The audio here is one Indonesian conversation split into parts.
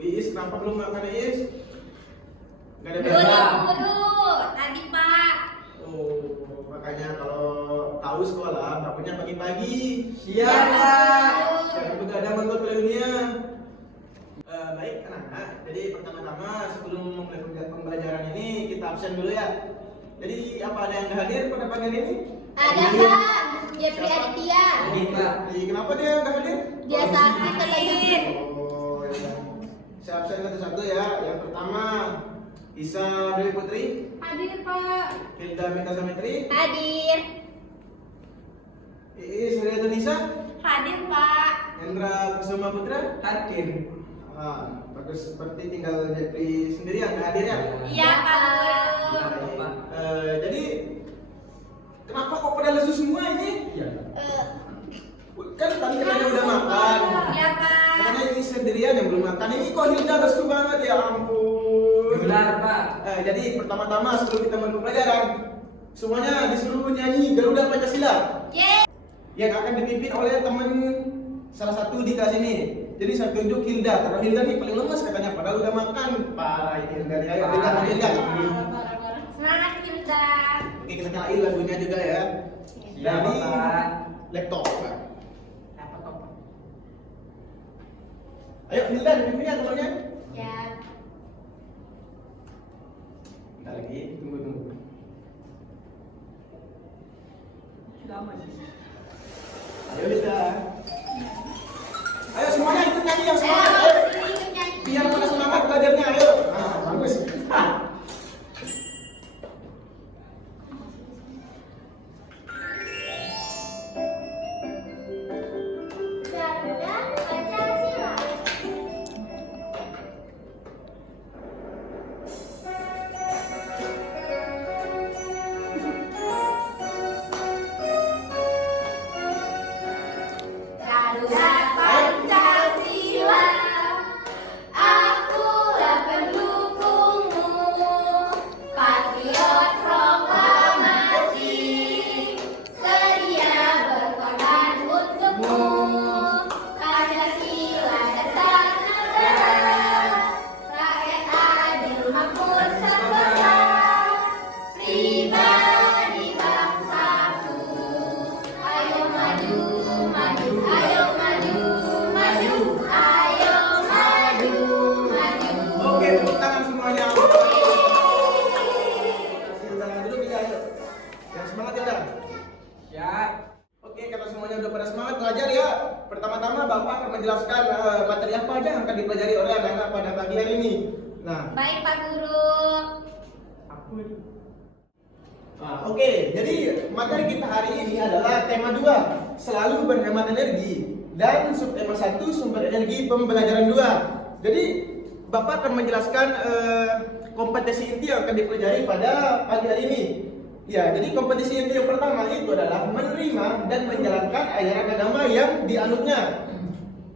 Iis, kenapa belum makan Iis? Gak ada Guru, bela. tadi Pak. Oh, makanya kalau tahu sekolah, bapaknya pagi-pagi. Siap, Pak. Jangan begadang nonton Piala Dunia. Baik anak-anak, jadi pertama-tama sebelum memulai pembelajaran ini kita absen dulu ya. Jadi apa ada yang nggak hadir pada pagi hari ini? Ada Pak, Jeffrey Aditya. Ini, Pak. Kenapa dia nggak hadir? Dia sakit katanya. Oh, ya. Saya absen satu-satu ya. Yang pertama, Isa Dewi Putri, Hadir Pak. Hilda Mita Samitri, Hadir. Iis Hidayatun Nisa, Hadir Pak. Hendra Kusuma Putra. Hadir. Bagus, seperti tinggal Jeffrey sendiri yang nggak hadir ya. Iya Pak Guru. Pak. Jadi kenapa kok pada lesu semua ini? Iya. Kan tadi katanya udah makan. Iya Pak. Katanya ini sendirian yang belum makan. Ini kok Hilda lesu banget ya ampun. Gelar, Pak. Jadi pertama-tama sebelum kita mulai pelajaran, semuanya disuruh nyanyi Garuda Pancasila Yeay. yang akan dipimpin oleh teman salah satu di kelas ini. Jadi saya tunjuk Hilda, karena Hilda nih paling lemes katanya, padahal udah makan. Parah ini Hilda nih, ayo Hilda. Semangat Hilda. Oke, kita nyalain lagunya juga ya. Siap, Dari Pak. laptop, Pak. Ayo Hilda, dipimpin ya temannya. Ya. Bentar lagi, tunggu. Lama sih. Ayo Hilda. Ayo semuanya ikut nyanyi yang semangat. Ayo. Biar pada semangat belajarnya, ayo. Bagus. Garuda Pancasila. Garuda Pancasila, akulah pendukungmu, patriot proklamasi, sedia berkorban untukmu. Pancasila dasar negara, rakyat adil makmur sejahtera, pribadi bangsaku. Ayo maju, maju, ayo maju, maju, ayo maju, maju. Oke, tepuk tangan semuanya. Hilda duduk ya, ayo. Yang semangat Hilda. Siap. Oke, karena semuanya udah pada semangat belajar ya. Pertama-tama Bapak akan menjelaskan materi apa aja yang akan dipelajari oleh anak-anak pada pagi hari ini. Nah, Baik Pak Guru. Aku ini. Oke, jadi materi kita hari ini adalah tema 2, selalu berhemat energi, dan subtema 1, sumber energi pembelajaran 2. Jadi Bapak akan menjelaskan kompetensi inti yang akan dipelajari pada pagi hari ini. Ya, jadi kompetensi inti yang pertama itu adalah menerima dan menjalankan ajaran agama yang dianutnya.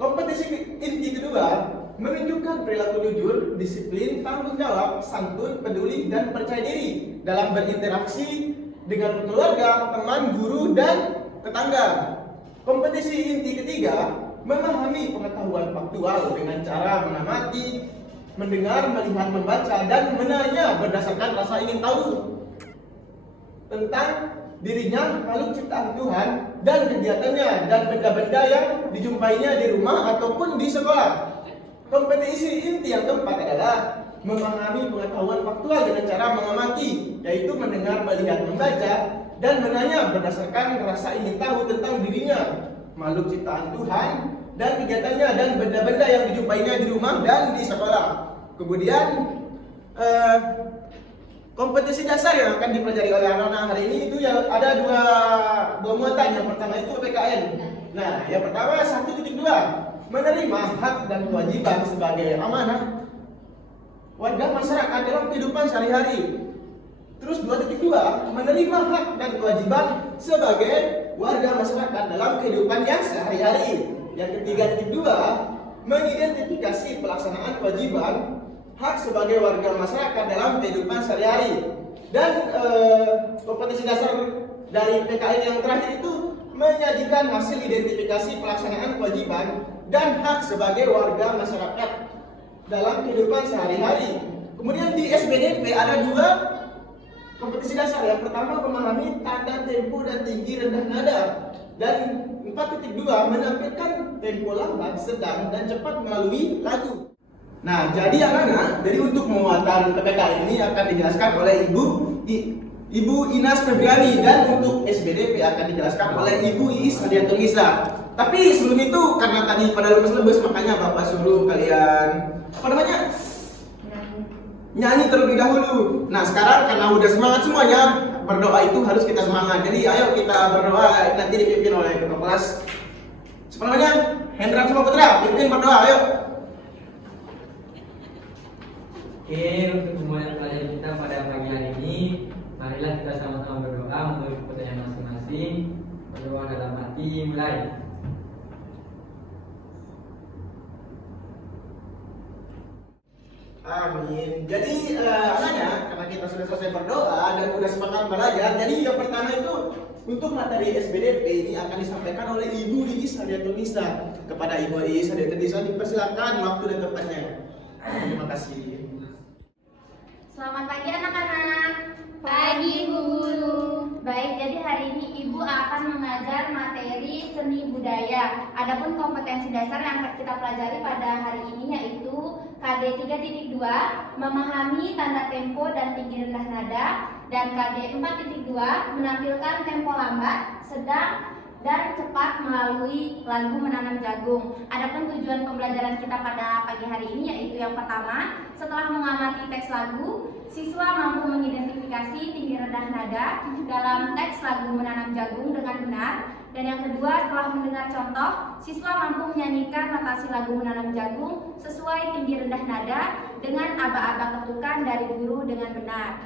Kompetensi inti kedua, menunjukkan perilaku jujur, disiplin, tanggung jawab, santun, peduli, dan percaya diri dalam berinteraksi dengan keluarga, teman, guru, dan tetangga. Kompetensi inti ketiga, memahami pengetahuan faktual dengan cara mengamati, mendengar, melihat, membaca, dan menanya berdasarkan rasa ingin tahu tentang dirinya, makhluk ciptaan Tuhan, dan kegiatannya, dan benda-benda yang dijumpainya di rumah ataupun di sekolah. Kompetensi inti yang keempat adalah memahami pengetahuan faktual dengan cara mengamati, yaitu mendengar, melihat, membaca, dan menanya berdasarkan rasa ingin tahu tentang dirinya, makhluk ciptaan Tuhan, dan kegiatannya, dan benda-benda yang dijumpainya di rumah dan di sekolah. Kemudian kompetensi dasar yang akan dipelajari oleh anak-anak hari ini itu ya ada dua muatan. Yang pertama itu PKN. Nah, yang pertama 1.2, menerima hak dan kewajiban sebagai amanah warga masyarakat dalam kehidupan sehari-hari. Terus 2.2, menerima hak dan kewajiban sebagai warga masyarakat dalam kehidupannya sehari-hari. Yang ketiga 3.2, mengidentifikasi pelaksanaan kewajiban hak sebagai warga masyarakat dalam kehidupan sehari-hari. Dan kompetensi dasar dari PKN yang terakhir itu menyajikan hasil identifikasi pelaksanaan kewajiban dan hak sebagai warga masyarakat dalam kehidupan sehari-hari. Kemudian di SBDP ada 2 kompetisi dasar. Yang pertama memahami tanda tempo dan tinggi rendah nada. Dan 4.2 menampilkan tempo lambat, sedang, dan cepat melalui lagu. Nah, jadi anak-anak, jadi untuk penguatan PPKN ini akan dijelaskan oleh Ibu Inas Febriani, dan untuk SBDP akan dijelaskan oleh Ibu Iis Hadiatungisa. Tapi sebelum itu, karena tadi pada lemes-lemes, makanya Bapak suruh kalian nyanyi terlebih dahulu. Nah, sekarang karena udah semangat semuanya, berdoa itu harus kita semangat. Jadi ayo kita berdoa, nanti dipimpin oleh ketua kelas. Semuanya, Hendra sama Putra, pimpin berdoa, ayo. Oke, untuk semua yang pelajar kita pada pagi hari ini, marilah kita sama-sama berdoa untuk keputusan masing-masing. Berdoa dalam hati, mulai. Amin. Jadi anaknya, karena kita sudah selesai berdoa dan sudah semangat belajar, jadi yang pertama itu untuk materi SBDP ini akan disampaikan oleh Ibu Iis Hadiatungisa. Kepada Ibu Iis Hadiatungisa dipersilakan waktu dan tempatnya. Terima kasih. Selamat pagi anak-anak. Pagi Bu Guru. Baik, jadi hari ini Ibu akan mengajar materi seni budaya. Adapun kompetensi dasar yang akan kita pelajari pada hari ini yaitu KD 3.2, memahami tanda tempo dan tinggi rendah nada, dan KD 4.2, menampilkan tempo lambat, sedang, dan cepat melalui lagu menanam jagung. Adapun tujuan pembelajaran kita pada pagi hari ini yaitu yang pertama, setelah mengamati teks lagu, siswa mampu mengidentifikasi tinggi rendah nada dalam teks lagu menanam jagung dengan benar. Dan yang kedua, setelah mendengar contoh, siswa mampu menyanyikan notasi lagu menanam jagung sesuai tinggi rendah nada dengan aba-aba ketukan dari guru dengan benar.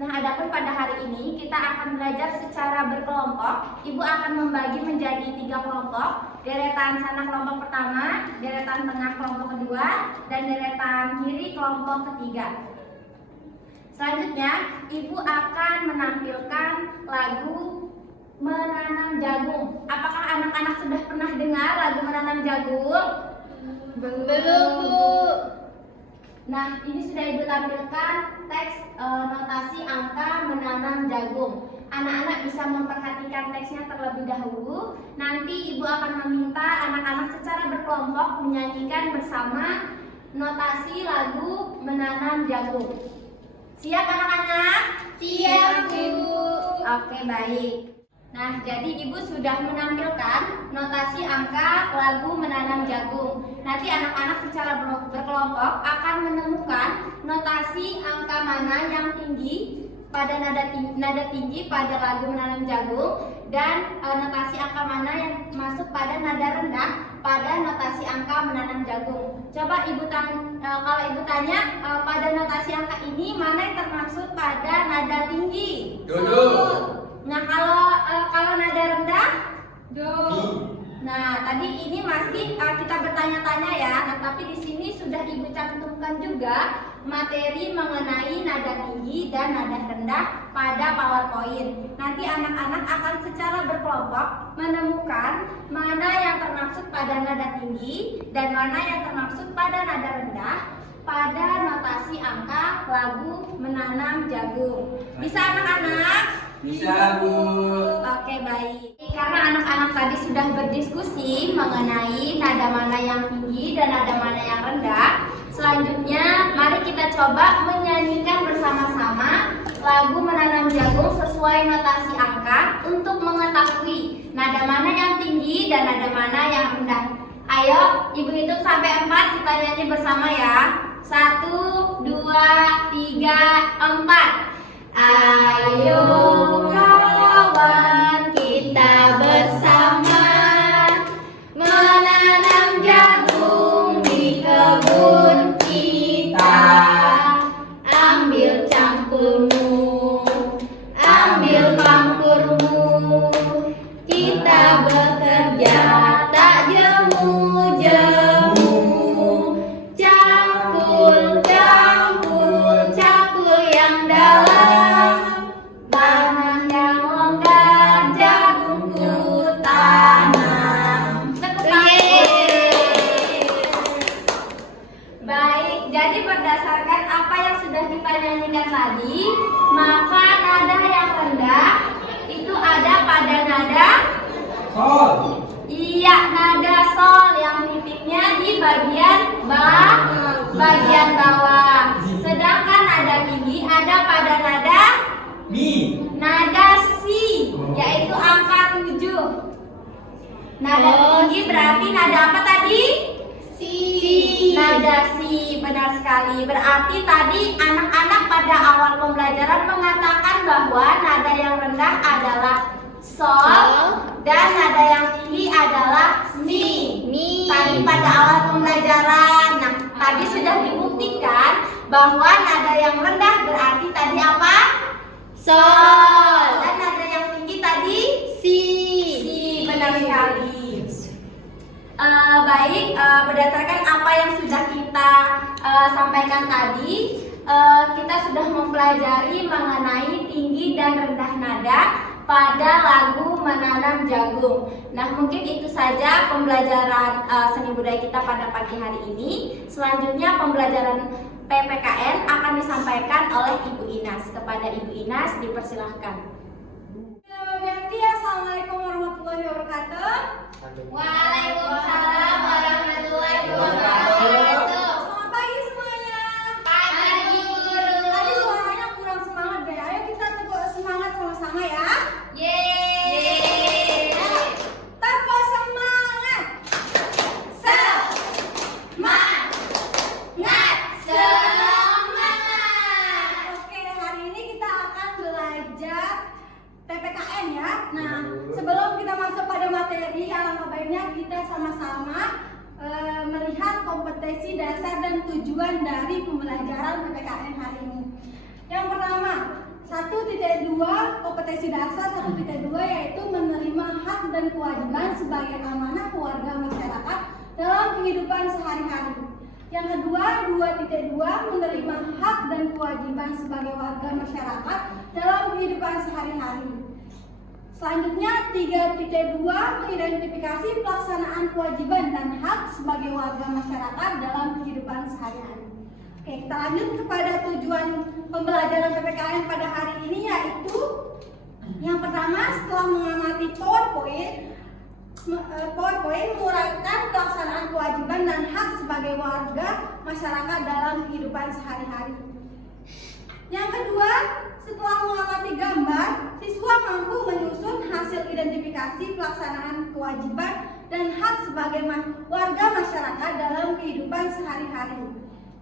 Nah, adapun pada hari ini kita akan belajar secara berkelompok. Ibu akan membagi menjadi 3 kelompok. Deretan sana kelompok pertama, deretan tengah kelompok kedua, dan deretan kiri kelompok ketiga. Selanjutnya, Ibu akan menampilkan lagu menanam jagung. Apakah anak-anak sudah pernah dengar lagu menanam jagung? Belum Bu. Nah, ini sudah Ibu tampilkan teks notasi angka menanam jagung. Anak-anak bisa memperhatikan teksnya terlebih dahulu. Nanti Ibu akan meminta anak-anak secara berkelompok menyanyikan bersama notasi lagu menanam jagung. Siap anak-anak? Siap Bu. Oke, baik. Nah, jadi Ibu sudah menampilkan notasi angka lagu menanam jagung. Nanti anak-anak secara berkelompok akan menemukan notasi angka mana yang tinggi pada nada tinggi pada lagu menanam jagung, dan notasi angka mana yang masuk pada nada rendah pada notasi angka menanam jagung. Coba kalau Ibu tanya pada notasi angka ini mana yang termaksud pada nada tinggi? Duduk. Nah, kalau nada rendah? Do. Nah, tadi ini masih kita bertanya-tanya ya. Nah, tapi di sini sudah Ibu cantumkan juga materi mengenai nada tinggi dan nada rendah pada PowerPoint. Nanti anak-anak akan secara berkelompok menemukan mana yang termaksud pada nada tinggi dan mana yang termaksud pada nada rendah pada notasi angka lagu menanam jagung. Bisa anak-anak? Bisa Bu. Oke, baik. Karena anak-anak tadi sudah berdiskusi mengenai nada mana yang tinggi dan nada mana yang rendah, selanjutnya mari kita coba menyanyikan bersama-sama lagu menanam jagung sesuai notasi angka untuk mengetahui nada mana yang tinggi dan nada mana yang rendah. Ayo, Ibu hitung sampai 4, kita nyanyi bersama ya. 1, 2, 3, 4. Ayo kawan, kita bersama menanam jagung di kebun kita. Ambil cangkulmu, ambil pangkurmu, kita bekerja tak jemu-jemu. Cangkul, cangkul, cangkul yang dalam, tanah yang longgar, jagungku tak bagian bawah. Sedangkan nada tinggi ada pada nada Mi. nada si, yaitu angka 7. Nada tinggi berarti nada apa tadi? Si. Nada si, benar sekali. Berarti tadi anak-anak pada awal pembelajaran mengatakan bahwa nada yang rendah adalah sol dan nada yang tinggi adalah mi. Tadi pada awal pembelajaran. Nah, tadi sudah dibuktikan bahwa nada yang rendah berarti tadi apa? Sol. Dan nada yang tinggi tadi si. Benar sekali. Baik, berdasarkan apa yang sudah kita sampaikan tadi, kita sudah mempelajari mengenai tinggi dan rendah nada pada lagu Menanam Jagung. Nah, mungkin itu saja pembelajaran seni budaya kita pada pagi hari ini. Selanjutnya pembelajaran PPKN akan disampaikan oleh Ibu Inas. Kepada Ibu Inas dipersilahkan. Assalamualaikum warahmatullahi wabarakatuh. Waalaikumsalam warahmatullahi wabarakatuh. Selamat pagi semuanya. Pagi guru. Tadi suaranya kurang semangat deh. Ayo kita tepuk semangat sama-sama ya. Yeay. Tepuk semangat. Semangat. Oke, hari ini kita akan belajar PPKN ya. Nah, sebelum kita masuk pada materi, alangkah baiknya kita sama-sama melihat kompetensi dasar dan tujuan dari pembelajaran PPKN hari ini. Yang pertama, 1.2 kompetensi dasar 1.2 yaitu menerima hak dan kewajiban sebagai amanah warga masyarakat dalam kehidupan sehari-hari. Yang kedua, 2.2 menerima hak dan kewajiban sebagai warga masyarakat dalam kehidupan sehari-hari. Selanjutnya 3.2 mengidentifikasi pelaksanaan kewajiban dan hak sebagai warga masyarakat dalam kehidupan sehari-hari. Oke, kita lanjut kepada tujuan pembelajaran PPKN pada hari ini, yaitu yang pertama, setelah mengamati PowerPoint menguraikan pelaksanaan kewajiban dan hak sebagai warga masyarakat dalam kehidupan sehari-hari. Yang kedua, setelah mengamati gambar, siswa mampu menyusun hasil identifikasi pelaksanaan kewajiban dan hak sebagai warga masyarakat dalam kehidupan sehari-hari.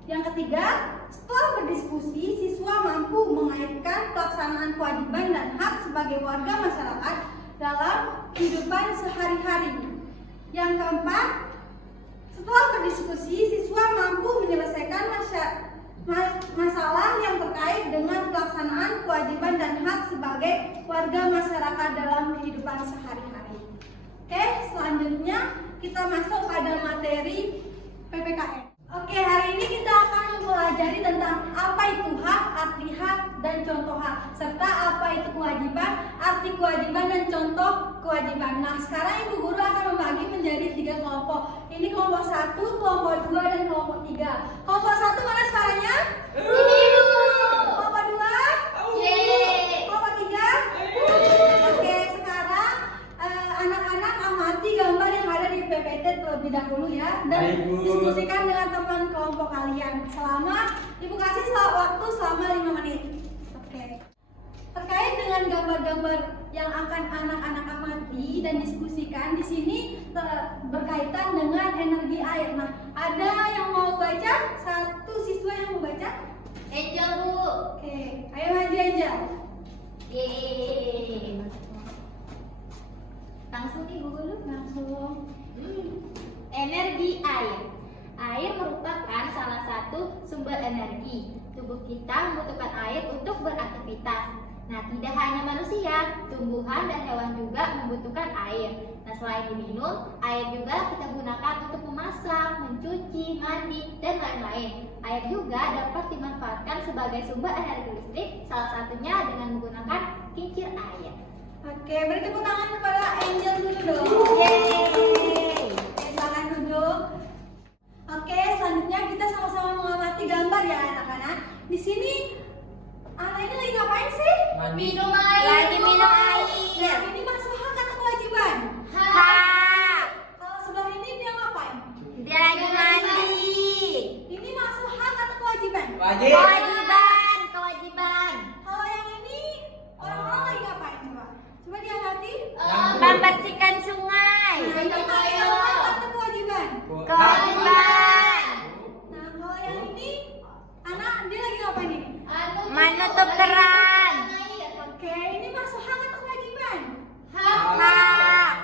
Yang ketiga, setelah berdiskusi, siswa mampu mengaitkan pelaksanaan kewajiban dan hak sebagai warga masyarakat dalam kehidupan sehari-hari. Yang keempat, setelah berdiskusi, siswa mampu menyelesaikan masalah yang terkait dengan pelaksanaan kewajiban dan hak sebagai warga masyarakat dalam kehidupan sehari-hari. Oke, selanjutnya kita masuk pada materi PPKN. Oke, hari ini kita akan mempelajari tentang apa itu hak, arti hak, dan contoh hak, serta apa itu kewajiban, arti kewajiban, dan contoh kewajiban. Nah, sekarang Ibu Guru akan membagi menjadi 3 kelompok. Ini kelompok 1, kelompok 2, dan kelompok 3. Kelompok 1 mana suaranya? Ini Ibu. Kelompok 2? Yeay. Kelompok 3? Oke, sekarang anak-anak amati gambar yang ada di PPT terlebih dahulu ya, dan Baik, Bu. diskusikan dengan teman kelompok kalian. Ibu kasih waktu selama 5 menit. Oke. Terkait dengan gambar-gambar yang akan anak-anak amati dan diskusikan di sini berkaitan dengan energi air. Nah, ada yang mau baca? Satu siswa yang mau baca? Angel, Bu. Oke, ayo maju Angel. Yeay. Langsung Ibu Guru. Langsung. Energi air. Air merupakan salah satu sumber energi. Tubuh kita membutuhkan air untuk beraktivitas. Nah, tidak hanya manusia, tumbuhan dan hewan juga membutuhkan air. Nah, selain diminum, air juga kita gunakan untuk memasak, mencuci, mandi, dan lain-lain. Air juga dapat dimanfaatkan sebagai sumber energi listrik, salah satunya dengan menggunakan kincir air. Oke, beri tepuk tangan kepada Angel dulu dong. Yeay. Silakan duduk. Oke, selanjutnya kita sama-sama mengamati gambar ya anak-anak. Di sini anak ini lagi ngapain sih? Minum air. Lagi minum air. Nah, ini masuk hak atau kewajiban? Hak. Kalau sebelah ini dia ngapain? Dia lagi mandi. Ini masuk hak atau kewajiban? Wajib. Kewajiban. Kalau yang ini orang-orang lagi ngapain coba? Coba diamati. Membersihkan sungai. Nah, ini masuk hak atau kewajiban? Kewajiban. Nah, kalau yang ini anak dia lagi ngapain ini? Menutup keran. Oke, ini masuk hak atau kewajiban? Hak.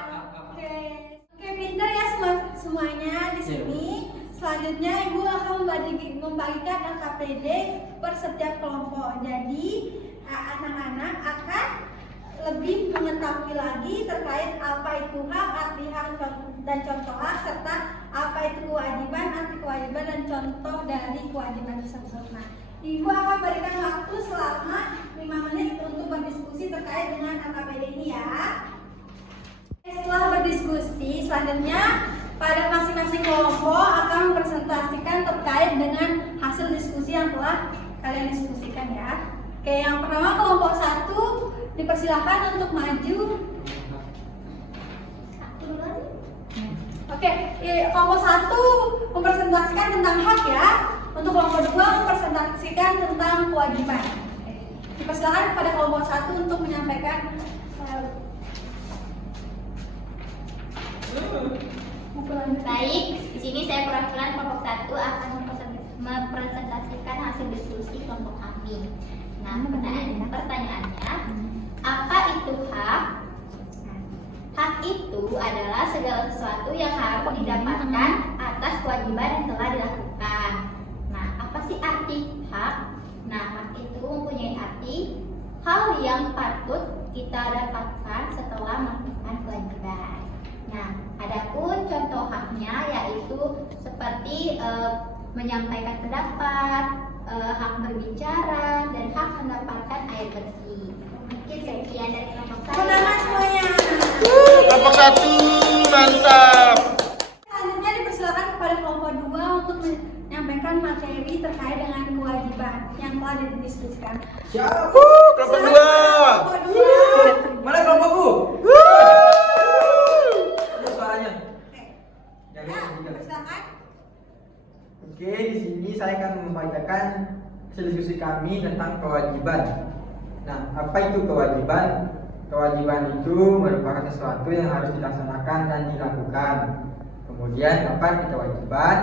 Oke, pintar ya semuanya di sini. Selanjutnya Ibu akan membagikan LKPD per setiap kelompok. Jadi anak-anak akan lebih mengetahui lagi terkait apa itu hak, arti hak dan contoh hak, serta apa itu kewajiban, arti kewajiban dan contoh dari kewajiban tersebut. Nah, Ibu akan berikan waktu selama 5 menit untuk berdiskusi terkait dengan LKPD ini ya. Setelah berdiskusi, selanjutnya pada masing-masing kelompok akan mempresentasikan terkait dengan hasil diskusi yang telah kalian diskusikan ya. Oke, yang pertama kelompok 1 dipersilakan untuk maju. Oke, kelompok 1 mempresentasikan tentang hak ya. Untuk kelompok 2 mempresentasikan tentang kewajiban. Oke, dipersilakan kepada kelompok 1 untuk menyampaikan. Baik, di sini saya perwakilan kelompok 1 akan mempresentasikan hasil diskusi kelompok kami. Nah, pertanyaannya, apa itu hak? Hak itu adalah segala sesuatu yang harus didapatkan atas kewajiban yang telah dilakukan. Nah, apa sih arti hak? Nah, hak itu mempunyai arti hal yang patut kita dapatkan setelah melakukan kewajiban. Nah, adapun contoh haknya yaitu seperti menyampaikan pendapat, hak berbicara, dan hak mendapatkan air bersih. Mungkin sekian dari kelompok saya. Selamat semuanya. Kelompok 1 mantap. Selanjutnya dipersilakan kepada kelompok 2 untuk menyampaikan materi terkait dengan kewajiban yang telah didiskusikan. Siap. Kelompok 2. Kelompok 2. Mana kelompokku? Ada suaranya. Oke. Ya, Ya, dipersilakan. Oke, di sini saya akan membacakan hasil diskusi kami tentang kewajiban. Nah, apa itu kewajiban? Kewajiban itu merupakan sesuatu yang harus dilaksanakan dan dilakukan. Kemudian, apa arti kewajiban?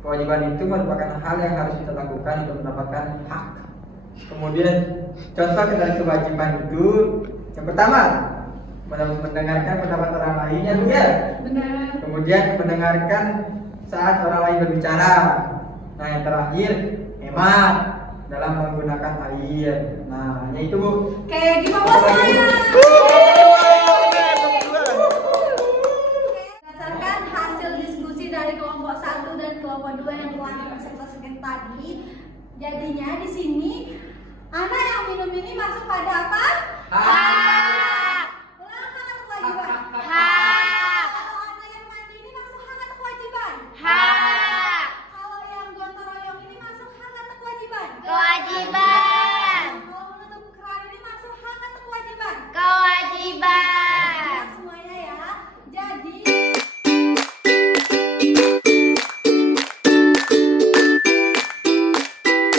Kewajiban itu merupakan hal yang harus kita lakukan untuk mendapatkan hak. Kemudian, contoh dari kewajiban itu yang pertama, mendengarkan pendapat orang lain ya, Bu ya. Benar. Kemudian mendengarkan saat orang lain berbicara. Nah, yang terakhir hemat dalam menggunakan air. Nah, hanya itu, Bu. Oke, gimana semuanya? Berdasarkan hasil diskusi dari kelompok 1 dan kelompok 2 yang telah dipresentasikan tadi, jadinya di sini anak yang minum ini masuk pada apa?